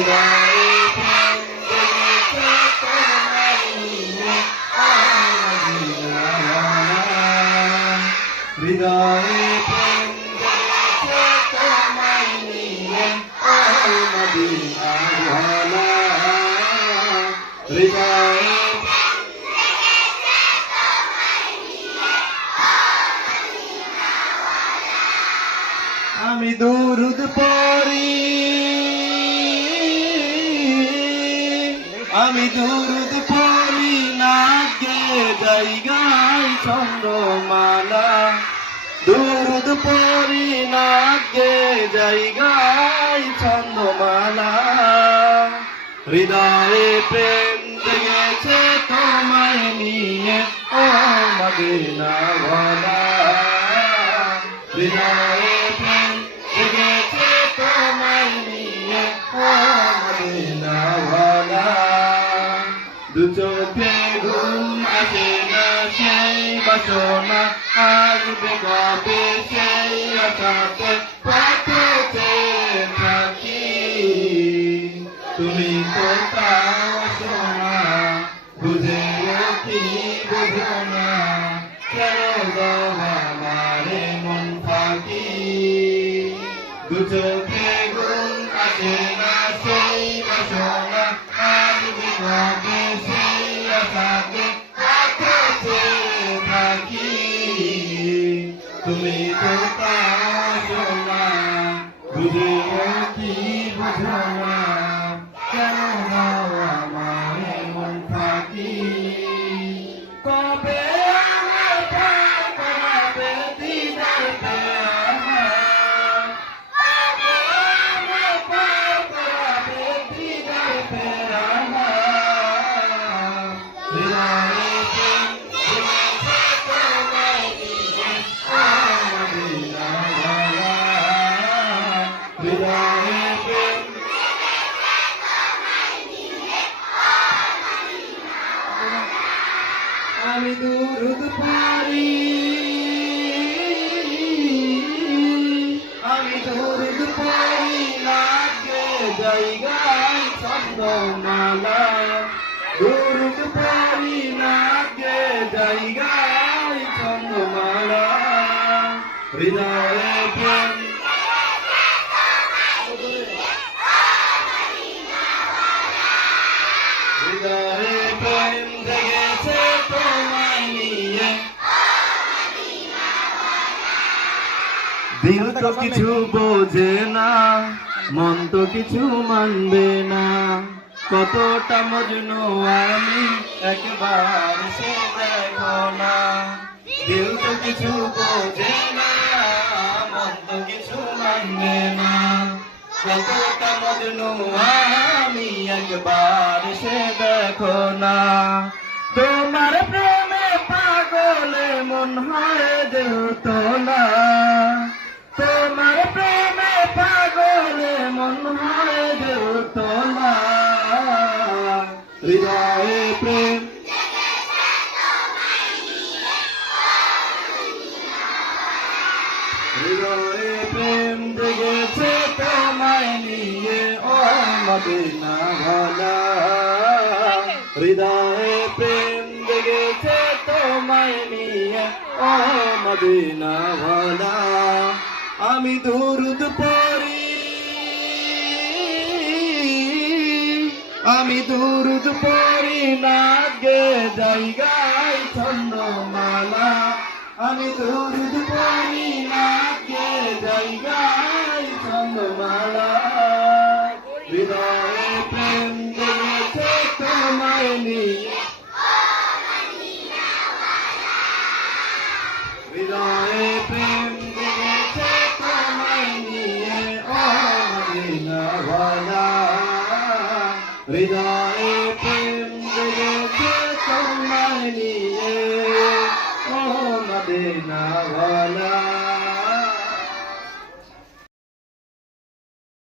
হৃদয়ে প্রেম জেগেছে তোমায় নিয়ে ও মদিনাওয়ালা হৃদয়ে প্রেম জেগেছে তোমায় নিয়ে ও মদিনাওয়ালা হৃদয়ে আমি দুরুদ পড়ি আমি দুরুদ পড়ি নাগে জায়গায় চন্দ্রমালা দুরুদ পড়ি নাগে জায়গায় চন্দ্রমালা হৃদয়ে প্রেম জেগেছে তোমায় নিয়ে ও মদিনাওয়ালা হৃদয়ে প্রেম জেগেছে তোমায় নিয়ে ও মদিনাওয়ালা দু চোখে ঘুম আসে না সেই বাসনা আসবে কবে সেই আশাতে পথে থাকি তুমি তো তাও শোনা বুঝে কি বুঝো না কেন দাও আমারে মন ফাঁকি দু চোখে ঘুম আসে না সেই বাসনা আসবে কবে সেই আশাতে পথে থাকি তুমি তো তাও শোনা বুঝে কি বুঝো না কেন দাও আমারে মন ফাঁকি কবে আমার প্রাণ করাবে দিদার পেয়ারা কবে আমার প্রাণ করাবে দিদার পেয়ারা হৃদয়ে প্রেম জেগেছে তোমায় নিয়ে ও মদিনাওয়ালা হৃদয়ে প্রেম আমি দুরুদ পড়ি আমি দুরুদ পড়ি নাগে জায়গায় চন্দ্রমালা দুরুদ পড়ি নাগে জায়গায় চন্দ্রমালা হৃদয়ে প্রেম হৃদয়ে প্রেম জেগেছে তোমায় নিয়ে দিল তো কিছু বোঝে না মন তো কিছু মানবে না কতটা মজনু আমি একবার সে দেখো না দিল তো কিছু বোঝে না মন তো কিছু মানবে না কতটা মজনু আমি একবার সে দেখো না তোমার প্রেমে পাগলে মন হয় দেহতলা তোমার প্রেমে পাগলে মন হয় দেহতলা হৃদয়ে প্রেম হৃদয়ে প্রেম জেগেছে তোমায় নিয়ে ও মদিনাওয়ালা হৃদয়ে প্রেম জেগেছে তোমায় নিয়ে ও মদিনাওয়ালা আমি দুরুদ পড়ি আমি দুরুদ পড়ি নাগে জায়গায় চন্দ্রমালা আমি দুরুদ পড়ি নাগে জায়গায় চন্দ্রমালা হৃদয়ে প্রেম জেগেছে তোমায় নিয়ে হৃদয়ে প্রেম জেগেছে তোমায় নিয়ে ও মদিনাওয়ালা হৃদয়ে প্রেম জেগেছে তোমায় নিয়ে ও মদিনাওয়ালা